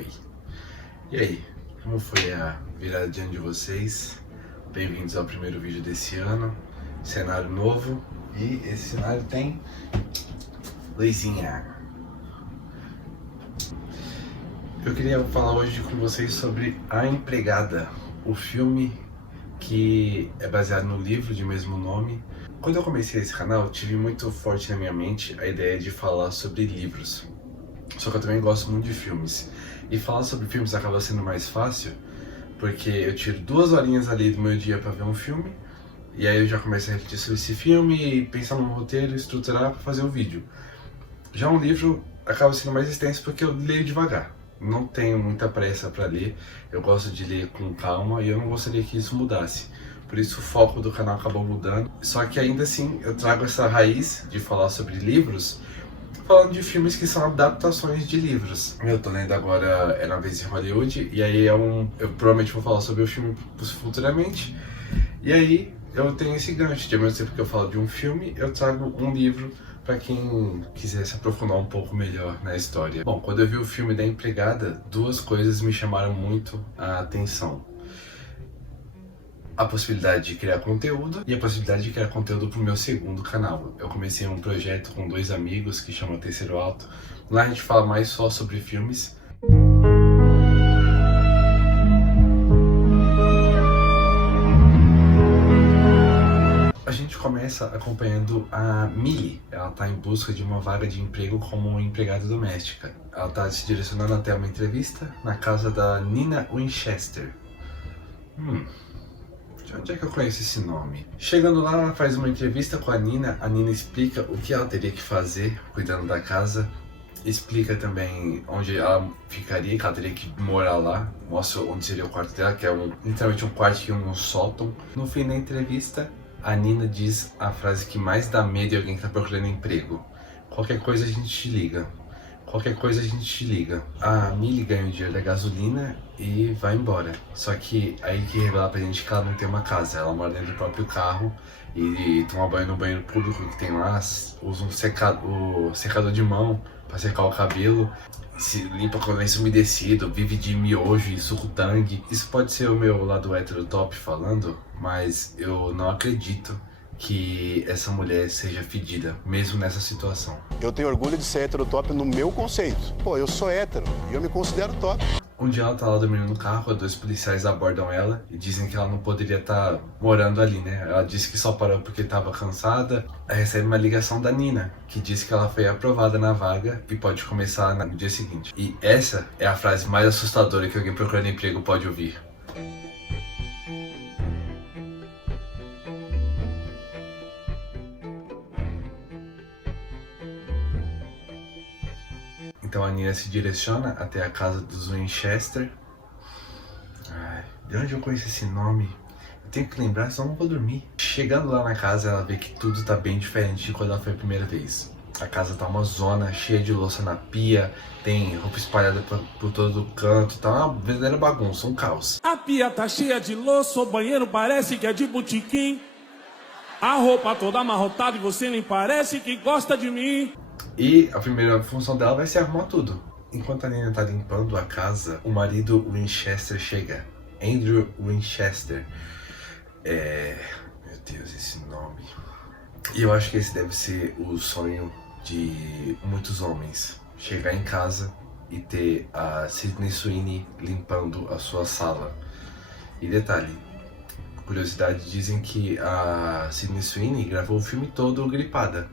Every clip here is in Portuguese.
Oi. E aí, como foi a virada de ano de vocês? Bem-vindos ao primeiro vídeo desse ano. Cenário novo. E esse cenário tem luzinha. Eu queria falar hoje com vocês sobre A Empregada, o filme que é baseado no livro de mesmo nome. Quando eu comecei esse canal, eu tive muito forte na minha mente a ideia de falar sobre livros. Só que eu também gosto muito de filmes. E falar sobre filmes acaba sendo mais fácil, porque eu tiro 2 horinhas ali do meu dia para ver um filme, e aí eu já começo a refletir sobre esse filme, pensar no roteiro, estruturar para fazer o vídeo. Já um livro acaba sendo mais extenso porque eu leio devagar. Não tenho muita pressa para ler, eu gosto de ler com calma e eu não gostaria que isso mudasse. Por isso o foco do canal acabou mudando. Só que ainda assim eu trago essa raiz de falar sobre livros, falando de filmes que são adaptações de livros. Eu tô lendo agora Era Uma Vez em Hollywood, e aí eu provavelmente vou falar sobre o filme futuramente. E aí eu tenho esse gancho, de ao mesmo tempo que eu falo de um filme, eu trago um livro para quem quiser se aprofundar um pouco melhor na história. Bom, quando eu vi o filme da Empregada, 2 coisas me chamaram muito a atenção. A possibilidade de criar conteúdo e a possibilidade de criar conteúdo para o meu segundo canal. Eu comecei um projeto com 2 amigos que chama Terceiro Alto. Lá a gente fala mais só sobre filmes. A gente começa acompanhando a Millie. Ela está em busca de uma vaga de emprego como empregada doméstica. Ela está se direcionando até uma entrevista na casa da Nina Winchester. De onde é que eu conheço esse nome? Chegando lá, ela faz uma entrevista com a Nina explica o que ela teria que fazer cuidando da casa, explica também onde ela ficaria, que ela teria que morar lá, mostra onde seria o quarto dela, que é literalmente um quarto e um sótão. No fim da entrevista, a Nina diz a frase que mais dá medo de alguém que está procurando emprego: qualquer coisa a gente te liga. Qualquer coisa a gente te liga. A Millie ganha o dinheiro da gasolina e vai embora. Só que aí que revela pra gente que ela não tem uma casa. Ela mora dentro do próprio carro e toma banho no banheiro público que tem lá. Usa o secador de mão pra secar o cabelo. Se limpa com lenço umedecido, vive de miojo e suco tangue. Isso pode ser o meu lado hétero top falando, mas eu não acredito que essa mulher seja fedida, mesmo nessa situação. Eu tenho orgulho de ser hétero top no meu conceito. Pô, eu sou hétero e eu me considero top. Um dia ela tá lá dormindo no carro, 2 policiais abordam ela e dizem que ela não poderia estar morando ali, né? Ela disse que só parou porque estava cansada. Aí recebe uma ligação da Nina, que diz que ela foi aprovada na vaga e pode começar no dia seguinte. E essa é a frase mais assustadora que alguém procurando emprego pode ouvir. Então a Nina se direciona até a casa dos Winchester. Ai, de onde eu conheço esse nome? Eu tenho que lembrar, senão não vou dormir. Chegando lá na casa, ela vê que tudo tá bem diferente de quando ela foi a primeira vez. A casa tá uma zona, cheia de louça na pia, tem roupa espalhada por todo canto, tá uma verdadeira bagunça, um caos. A pia tá cheia de louça, o banheiro parece que é de botequim. A roupa toda amarrotada e você nem parece que gosta de mim. E a primeira função dela vai ser arrumar tudo. Enquanto a Nina tá limpando a casa, o marido Winchester chega. Andrew Winchester. Meu Deus, esse nome. E eu acho que esse deve ser o sonho de muitos homens. Chegar em casa e ter a Sydney Sweeney limpando a sua sala. E detalhe, curiosidade, dizem que a Sydney Sweeney gravou o filme todo gripada.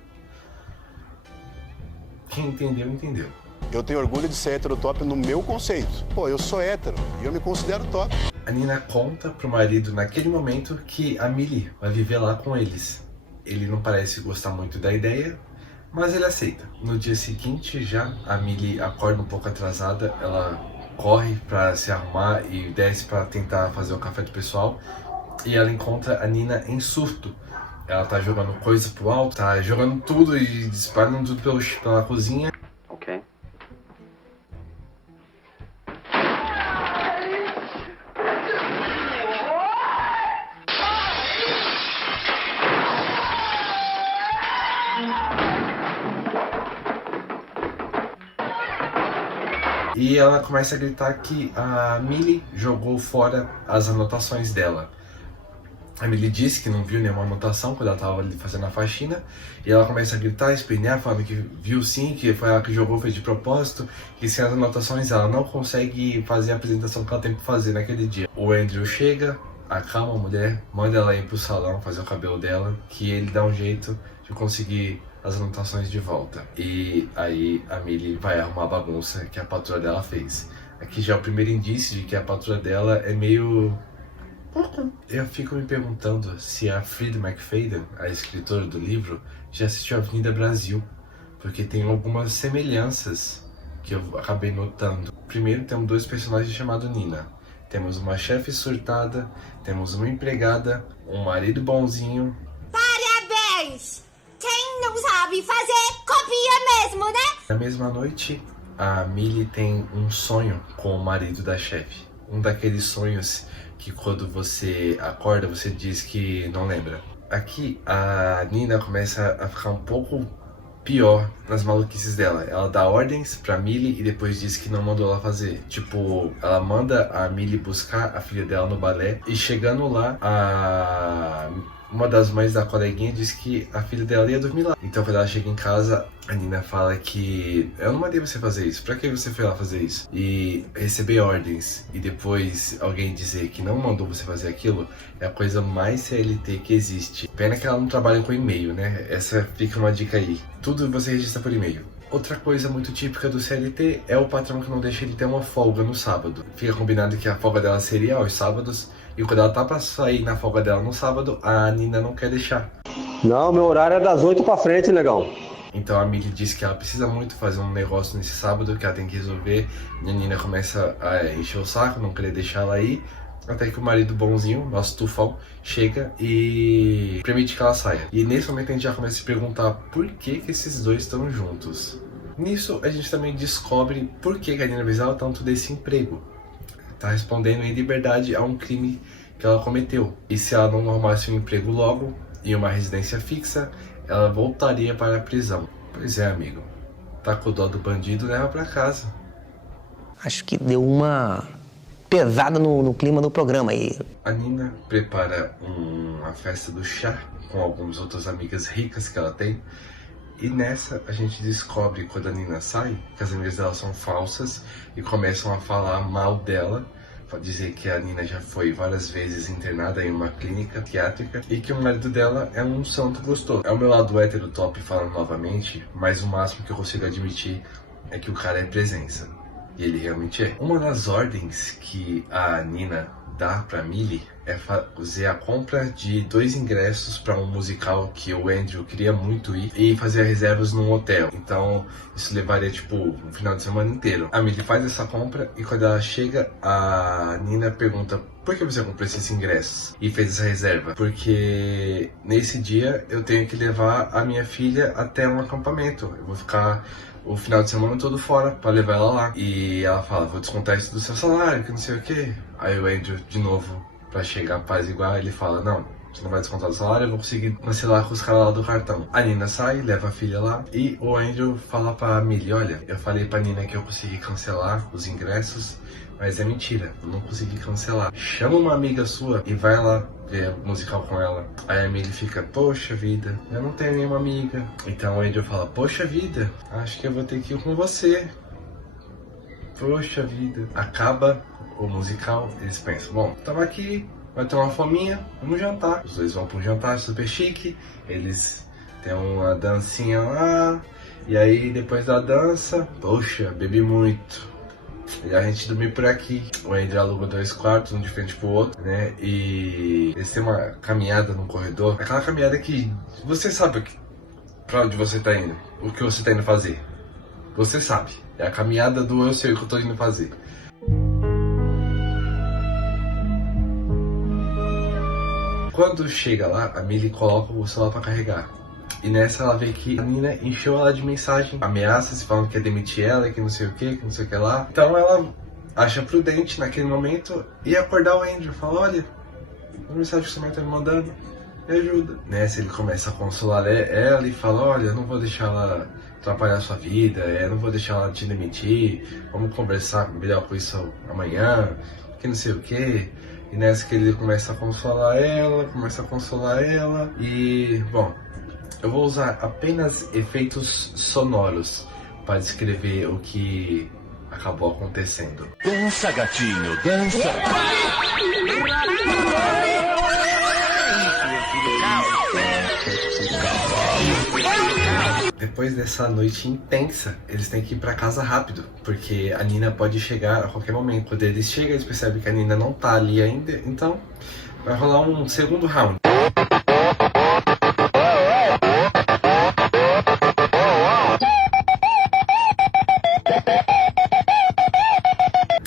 Quem entendeu, entendeu. Eu tenho orgulho de ser hétero top no meu conceito. Pô, eu sou hétero e eu me considero top. A Nina conta pro marido naquele momento que a Millie vai viver lá com eles. Ele não parece gostar muito da ideia, mas ele aceita. No dia seguinte já, a Millie acorda um pouco atrasada, ela corre pra se arrumar e desce pra tentar fazer o café do pessoal. E ela encontra a Nina em surto. Ela tá jogando coisa pro alto, tá jogando tudo e disparando tudo pela cozinha. Ok. E ela começa a gritar que a Millie jogou fora as anotações dela. A Millie disse que não viu nenhuma anotação quando ela estava ali fazendo a faxina. E ela começa a gritar, espernear, falando que viu sim, que foi ela que jogou, fez de propósito. Que sem as anotações ela não consegue fazer a apresentação que ela tem que fazer naquele dia. O Andrew chega, acalma a mulher, manda ela ir pro salão fazer o cabelo dela, que ele dá um jeito de conseguir as anotações de volta. E aí a Millie vai arrumar a bagunça que a patroa dela fez. Aqui já é o primeiro indício de que a patroa dela é meio... Eu fico me perguntando se a Frida McFadden, a escritora do livro, já assistiu Avenida Brasil, porque tem algumas semelhanças que eu acabei notando. Primeiro, temos dois personagens chamados Nina. Temos uma chefe surtada, temos uma empregada, um marido bonzinho. Parabéns! Quem não sabe fazer, copia mesmo, né? Na mesma noite, a Millie tem um sonho com o marido da chefe. Um daqueles sonhos que quando você acorda, você diz que não lembra. Aqui, a Nina começa a ficar um pouco pior nas maluquices dela. Ela dá ordens pra Millie e depois diz que não mandou ela fazer. Tipo, ela manda a Millie buscar a filha dela no balé e chegando lá, uma das mães da coleguinha diz que a filha dela ia dormir lá. Então quando ela chega em casa, a Nina fala que eu não mandei você fazer isso, pra que você foi lá fazer isso? E receber ordens e depois alguém dizer que não mandou você fazer aquilo é a coisa mais CLT que existe. Pena que ela não trabalha com e-mail, né? Essa fica uma dica aí. Tudo você registra por e-mail. Outra coisa muito típica do CLT é o patrão que não deixa ele ter uma folga no sábado. Fica combinado que a folga dela seria aos sábados, e quando ela tá pra sair na folga dela no sábado, a Nina não quer deixar. Não, meu horário é das 8 pra frente, negão. Então a Millie diz que ela precisa muito fazer um negócio nesse sábado, que ela tem que resolver. E a Nina começa a encher o saco, não querer deixar ela ir. Até que o marido bonzinho, nosso tufão, chega e permite que ela saia. E nesse momento a gente já começa a se perguntar por que esses dois estão juntos. Nisso a gente também descobre por que a Nina precisava tanto desse emprego. Tá respondendo em liberdade a um crime que ela cometeu. E se ela não arrumasse um emprego logo e uma residência fixa, ela voltaria para a prisão. Pois é, amigo. Tá com o dó do bandido, leva pra casa. Acho que deu uma pesada no clima do programa aí. A Nina prepara uma festa do chá com algumas outras amigas ricas que ela tem. E nessa a gente descobre, quando a Nina sai, que as amigas dela são falsas e começam a falar mal dela, dizer que a Nina já foi várias vezes internada em uma clínica psiquiátrica e que o marido dela é um santo gostoso. É o meu lado hétero top falando novamente, mas o máximo que eu consigo admitir é que o cara é presença. E ele realmente é. Uma das ordens que a Nina dá pra Millie é fazer a compra de 2 ingressos para um musical que o Andrew queria muito ir e fazer reservas num hotel. Então isso levaria tipo um final de semana inteiro. A Millie faz essa compra e quando ela chega, a Nina pergunta: por que você comprou esses ingressos e fez essa reserva? Porque nesse dia eu tenho que levar a minha filha até um acampamento. Eu vou ficar o final de semana todo fora pra levar ela lá. E ela fala: vou descontar isso do seu salário, que não sei o que. Aí o Andrew, de novo, pra chegar a paz igual, ele fala: não, você não vai descontar do salário, eu vou conseguir cancelar com os caras lá do cartão. A Nina sai, leva a filha lá e o Andrew fala pra Millie: olha, eu falei pra Nina que eu consegui cancelar os ingressos, mas é mentira, eu não consegui cancelar. Chama uma amiga sua e vai lá ver o musical com ela. Aí a Millie fica: poxa vida, eu não tenho nenhuma amiga. Então o Andrew fala: poxa vida, acho que eu vou ter que ir com você. Poxa vida. Acaba o musical, eles pensam: bom, tamo aqui, vai ter uma fominha, vamos jantar. Os dois vão pra um jantar super chique, eles têm uma dancinha lá, e aí depois da dança, poxa, bebi muito. E a gente dormiu por aqui. O Andrew aluga 2 quartos, um de frente pro outro, né? E eles têm uma caminhada no corredor. Aquela caminhada que você sabe pra onde você tá indo, o que você tá indo fazer. Você sabe. É a caminhada do eu sei o que eu tô indo fazer. Quando chega lá, a Millie coloca o celular pra carregar. E nessa ela vê que a Nina encheu ela de mensagem, ameaças, falando que ia demitir ela, que não sei o que não sei o que lá. Então ela acha prudente naquele momento e acordar o Andrew. Fala: olha, a mensagem que você tá me mandando, me ajuda. Nessa ele começa a consolar ela e fala, olha, eu não vou deixar ela atrapalhar a sua vida, eu não vou deixar ela te demitir, vamos conversar melhor com isso amanhã, que não sei o que. E nessa que ele começa a consolar ela, e, bom, eu vou usar apenas efeitos sonoros para descrever o que acabou acontecendo. Dança, gatinho, dança! Depois dessa noite intensa, eles têm que ir pra casa rápido, porque a Nina pode chegar a qualquer momento. Quando eles chegam, eles percebem que a Nina não tá ali ainda, então vai rolar um segundo round.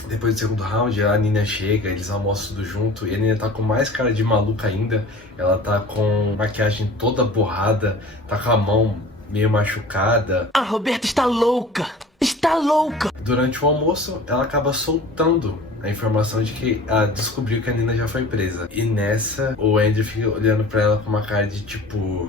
Depois do segundo round, a Nina chega, eles almoçam tudo junto, e a Nina tá com mais cara de maluca ainda. Ela tá com maquiagem toda borrada, tá com a mão meio machucada. A Roberta está louca! Está louca! Durante o almoço, ela acaba soltando a informação de que ela descobriu que a Nina já foi presa. E nessa, o Andrew fica olhando pra ela com uma cara de tipo...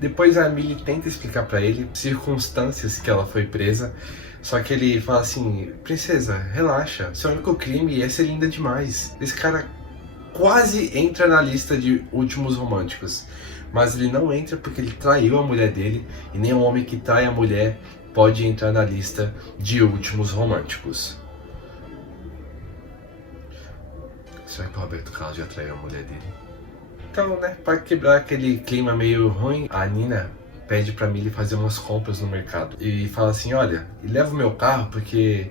Depois a Millie tenta explicar pra ele circunstâncias que ela foi presa, só que ele fala assim, princesa, relaxa, seu único crime é ser linda demais. Esse cara quase entra na lista de últimos românticos, mas ele não entra porque ele traiu a mulher dele, e nem um homem que trai a mulher pode entrar na lista de últimos românticos. Será que o Roberto Carlos já traiu a mulher dele? Então, né, para quebrar aquele clima meio ruim, a Nina pede pra Millie fazer umas compras no mercado. E fala assim, olha, leva o meu carro porque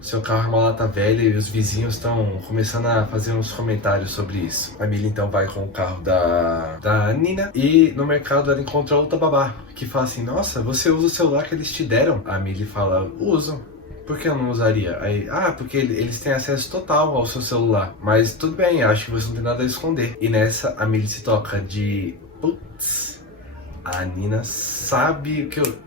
o seu carro é uma lata velha e os vizinhos estão começando a fazer uns comentários sobre isso. A Millie então vai com o carro da Nina e no mercado ela encontra outra babá que fala assim, nossa, você usa o celular que eles te deram? A Millie fala, uso. Por que eu não usaria? Aí, porque eles têm acesso total ao seu celular. Mas tudo bem, acho que você não tem nada a esconder. E nessa, a Millie se toca de... Putz, a Nina sabe o que eu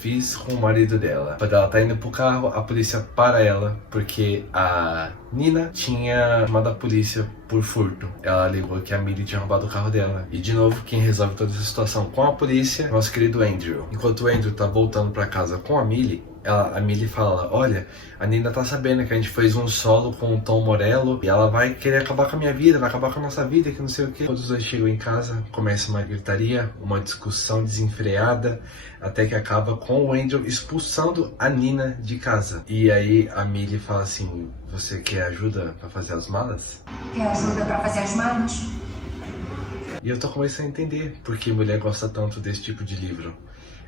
fiz com o marido dela. Quando ela tá indo pro carro, a polícia para ela, porque a Nina tinha chamado a polícia por furto. Ela alegou que a Millie tinha roubado o carro dela. E de novo, quem resolve toda essa situação com a polícia é nosso querido Andrew. Enquanto o Andrew tá voltando pra casa com a Millie, a Millie fala, olha, a Nina tá sabendo que a gente fez um solo com o Tom Morello e ela vai querer acabar com a minha vida, vai acabar com a nossa vida, que não sei o que. Todos os dois chegam em casa, começa uma gritaria, uma discussão desenfreada, até que acaba com o Andrew expulsando a Nina de casa. E aí a Millie fala assim, você quer ajuda pra fazer as malas? Quer ajuda pra fazer as malas? E eu tô começando a entender por que mulher gosta tanto desse tipo de livro.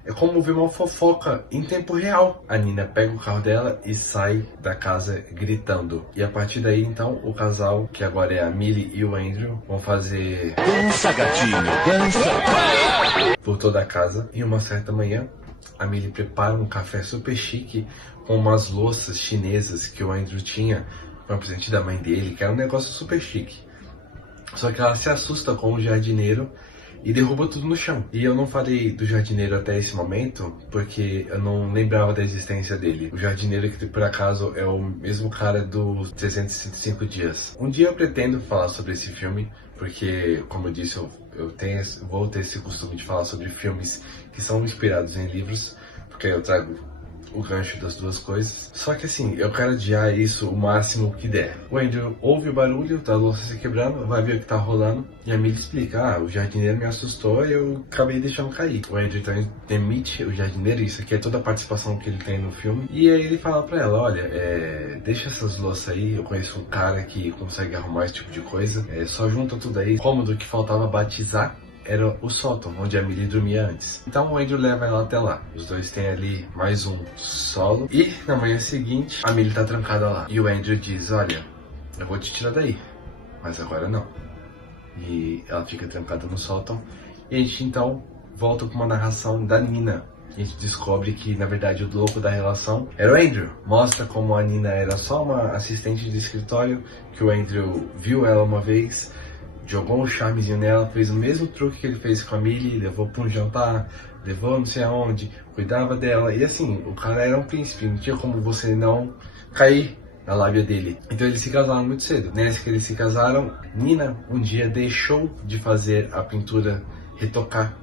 É como ver uma fofoca em tempo real. A Nina pega o carro dela e sai da casa gritando. E a partir daí, então, o casal, que agora é a Millie e o Andrew, vão fazer... Dança, gatinho, dança! Por toda a casa. E uma certa manhã, a Millie prepara um café super chique com umas louças chinesas que o Andrew tinha para um presente da mãe dele, que era um negócio super chique. Só que ela se assusta com o jardineiro e derruba tudo no chão. E eu não falei do jardineiro até esse momento, porque eu não lembrava da existência dele. O jardineiro que, por acaso, é o mesmo cara dos 365 dias. Um dia eu pretendo falar sobre esse filme, porque, como eu disse, eu vou ter esse costume de falar sobre filmes que são inspirados em livros, porque eu trago o gancho das duas coisas. Só que assim, eu quero adiar isso o máximo que der. O Andrew ouve o barulho da louça se quebrando, vai ver o que tá rolando, e a Millie explica, o jardineiro me assustou e eu acabei deixando cair. O Andrew então demite o jardineiro, isso aqui é toda a participação que ele tem no filme, e aí ele fala pra ela, olha, deixa essas louças aí, eu conheço um cara que consegue arrumar esse tipo de coisa, só junta tudo aí. Cômodo que faltava batizar era o sótão, onde a Millie dormia antes. Então o Andrew leva ela até lá. Os dois têm ali mais um solo. E na manhã seguinte, a Millie tá trancada lá. E o Andrew diz, olha, eu vou te tirar daí, mas agora não. E ela fica trancada no sótão. E a gente então volta com uma narração da Nina. A gente descobre que, na verdade, o louco da relação era o Andrew. Mostra como a Nina era só uma assistente de escritório, que o Andrew viu ela uma vez, jogou um charmezinho nela, fez o mesmo truque que ele fez com a Millie, levou pra um jantar, levou não sei aonde, cuidava dela. E assim, o cara era um príncipe, não tinha como você não cair na lábia dele. Então eles se casaram muito cedo. Nessa que eles se casaram, Nina um dia deixou de fazer a pintura, retocar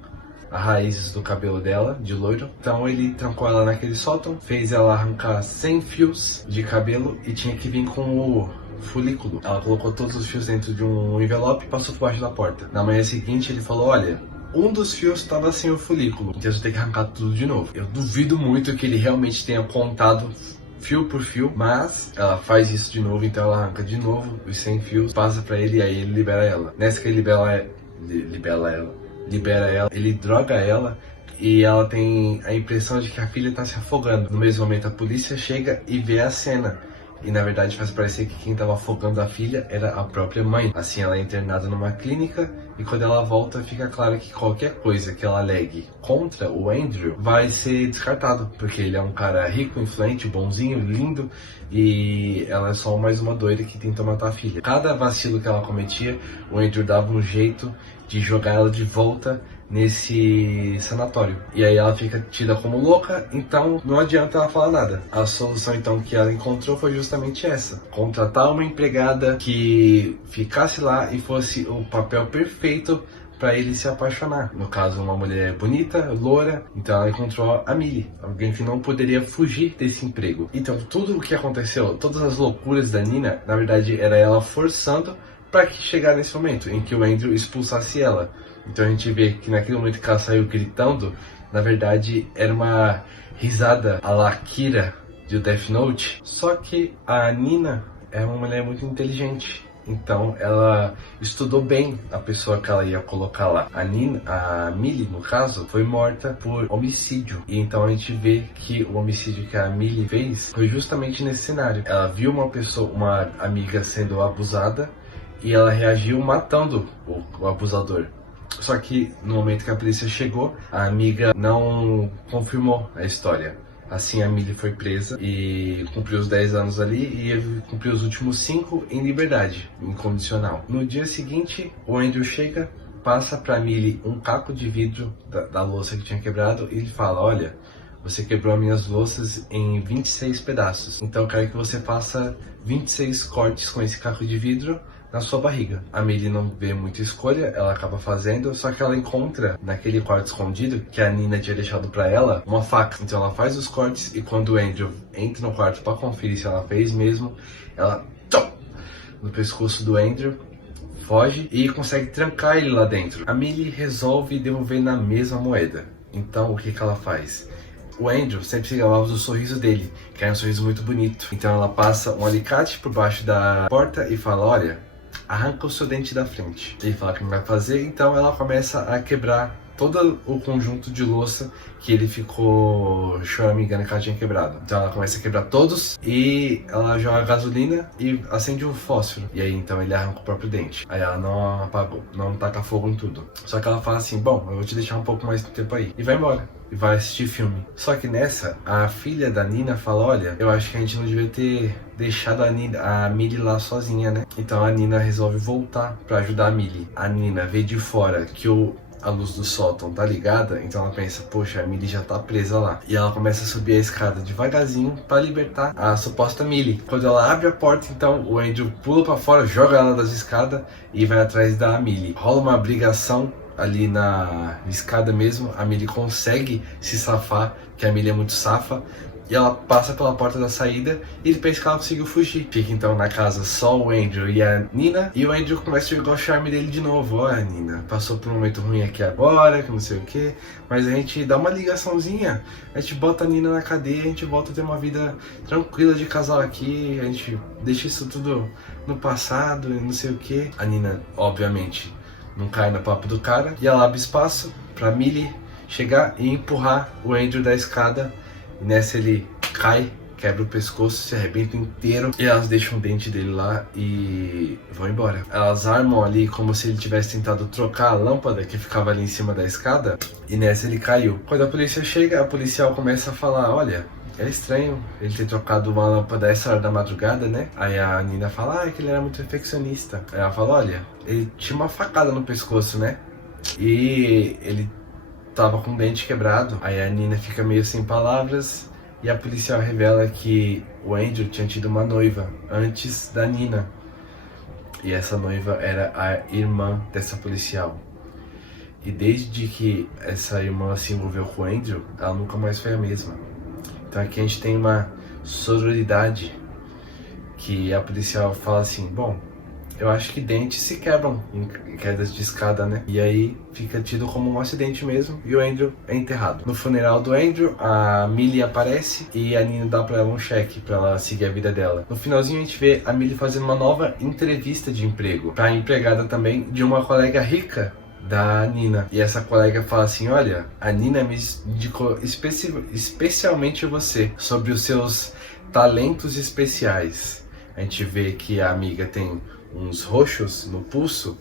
as raízes do cabelo dela, de loiro. Então ele trancou ela naquele sótão, fez ela arrancar 100 fios de cabelo e tinha que vir com o folículo. Ela colocou todos os fios dentro de um envelope e passou por baixo da porta. Na manhã seguinte ele falou, olha, um dos fios estava sem o folículo, então você tem que arrancar tudo de novo. Eu duvido muito que ele realmente tenha contado fio por fio, mas ela faz isso de novo, então ela arranca de novo os 100 fios, passa pra ele e aí ele libera ela. Nessa que ele libera ela, ele droga ela e ela tem a impressão de que a filha tá se afogando. No mesmo momento a polícia chega e vê a cena. E na verdade faz parecer que quem estava afogando a filha era a própria mãe. Assim ela é internada numa clínica e quando ela volta fica claro que qualquer coisa que ela alegue contra o Andrew vai ser descartado. Porque ele é um cara rico, influente, bonzinho, lindo e ela é só mais uma doida que tenta matar a filha. Cada vacilo que ela cometia, o Andrew dava um jeito de jogar ela de volta nesse sanatório. E aí ela fica tida como louca, então não adianta ela falar nada. A solução então que ela encontrou foi justamente essa: contratar uma empregada que ficasse lá e fosse o papel perfeito para ele se apaixonar. No caso, uma mulher bonita, loura, então ela encontrou a Millie, alguém que não poderia fugir desse emprego. Então tudo o que aconteceu, todas as loucuras da Nina, na verdade era ela forçando para que chegar nesse momento em que o Andrew expulsasse ela. Então a gente vê que naquele momento que ela saiu gritando, na verdade era uma risada à la Kira de Death Note. Só que a Nina é uma mulher muito inteligente, então ela estudou bem a pessoa que ela ia colocar lá. A Millie, no caso, foi morta por homicídio. E então a gente vê que o homicídio que a Millie fez foi justamente nesse cenário. Ela viu uma amiga sendo abusada e ela reagiu matando o abusador. Só que no momento que a polícia chegou, a amiga não confirmou a história. Assim a Millie foi presa e cumpriu os 10 anos ali e cumpriu os últimos 5 em liberdade incondicional. No dia seguinte, o Andrew chega, passa pra Millie um caco de vidro da louça que tinha quebrado e ele fala, olha, você quebrou minhas louças em 26 pedaços, então eu quero que você faça 26 cortes com esse caco de vidro na sua barriga. A Millie não vê muita escolha, ela acaba fazendo, só que ela encontra naquele quarto escondido que a Nina tinha deixado pra ela uma faca. Então ela faz os cortes e quando o Andrew entra no quarto pra conferir se ela fez mesmo, ela no pescoço do Andrew, foge e consegue trancar ele lá dentro. A Millie resolve devolver na mesma moeda. Então o que ela faz? O Andrew sempre se gabava do sorriso dele, que era um sorriso muito bonito. Então ela passa um alicate por baixo da porta e fala, olha, arranca o seu dente da frente. Ele fala que não vai fazer, então ela começa a quebrar todo o conjunto de louça que ele ficou choramingando que ela tinha quebrado. Então ela começa a quebrar todos e ela joga gasolina e acende um fósforo. E aí então ele arranca o próprio dente. Aí ela não apagou, não taca fogo em tudo. Só que ela fala assim, bom, eu vou te deixar um pouco mais de tempo aí. E vai embora. E vai assistir filme. Só que nessa, a filha da Nina fala, olha, eu acho que a gente não devia ter deixado a Millie lá sozinha, né? Então a Nina resolve voltar pra ajudar a Millie. A Nina vê de fora que a luz do sótão tá ligada, então ela pensa, poxa, a Millie já tá presa lá. E ela começa a subir a escada devagarzinho pra libertar a suposta Millie. Quando ela abre a porta, então, o Andrew pula pra fora, joga ela das escadas e vai atrás da Millie. Rola uma brigação ali na escada mesmo, a Millie consegue se safar, que a Millie é muito safa, e ela passa pela porta da saída e ele pensa que ela conseguiu fugir. Fica então na casa só o Andrew e a Nina, e o Andrew começa a jogar o charme dele de novo. Olha, Nina, passou por um momento ruim aqui agora, que não sei o que, mas a gente dá uma ligaçãozinha, a gente bota a Nina na cadeia, a gente volta a ter uma vida tranquila de casal aqui, a gente deixa isso tudo no passado e não sei o que. A Nina, obviamente, não cai no papo do cara e ela abre espaço pra Millie chegar e empurrar o Andrew da escada. E nessa ele cai, quebra o pescoço, se arrebenta inteiro e elas deixam o dente dele lá e vão embora. Elas armam ali como se ele tivesse tentado trocar a lâmpada que ficava ali em cima da escada e nessa ele caiu. Quando a polícia chega, a policial começa a falar, olha, é estranho ele ter trocado uma lâmpada a essa hora da madrugada, né? Aí a Nina fala, que ele era muito perfeccionista. Aí ela fala, olha, ele tinha uma facada no pescoço, né? E ele tava com o dente quebrado. Aí a Nina fica meio sem palavras E a policial revela que o Andrew tinha tido uma noiva antes da Nina. E essa noiva era a irmã dessa policial. E desde que essa irmã se envolveu com o Andrew, ela nunca mais foi a mesma. Então aqui a gente tem uma sororidade que a policial fala assim, bom, eu acho que dentes se quebram em quedas de escada, né? E aí fica tido como um acidente mesmo e o Andrew é enterrado. No funeral do Andrew, a Millie aparece e a Nina dá pra ela um cheque pra ela seguir a vida dela. No finalzinho a gente vê a Millie fazendo uma nova entrevista de emprego pra empregada também de uma colega rica da Nina. E essa colega fala assim, olha, a Nina me indicou especialmente você, sobre os seus talentos especiais. A gente vê que a amiga tem uns roxos no pulso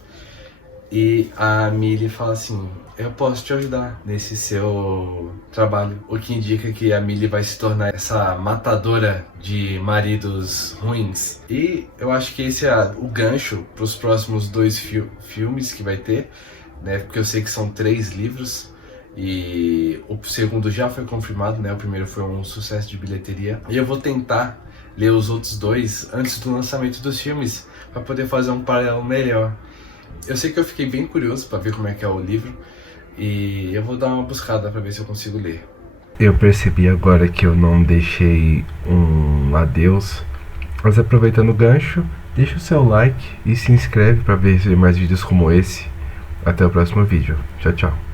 e a Millie fala assim, eu posso te ajudar nesse seu trabalho. O que indica que a Millie vai se tornar essa matadora de maridos ruins. E eu acho que esse é o gancho para os próximos 2 filmes que vai ter, né? Porque eu sei que são 3 livros e o segundo já foi confirmado, né? O primeiro foi um sucesso de bilheteria. E eu vou tentar ler os outros 2 antes do lançamento dos filmes para poder fazer um paralelo melhor. Eu sei que eu fiquei bem curioso para ver como é que é o livro e eu vou dar uma buscada para ver se eu consigo ler. Eu percebi agora que eu não deixei um adeus, mas aproveitando o gancho, deixa o seu like e se inscreve para ver mais vídeos como esse. Até o próximo vídeo. Tchau, tchau.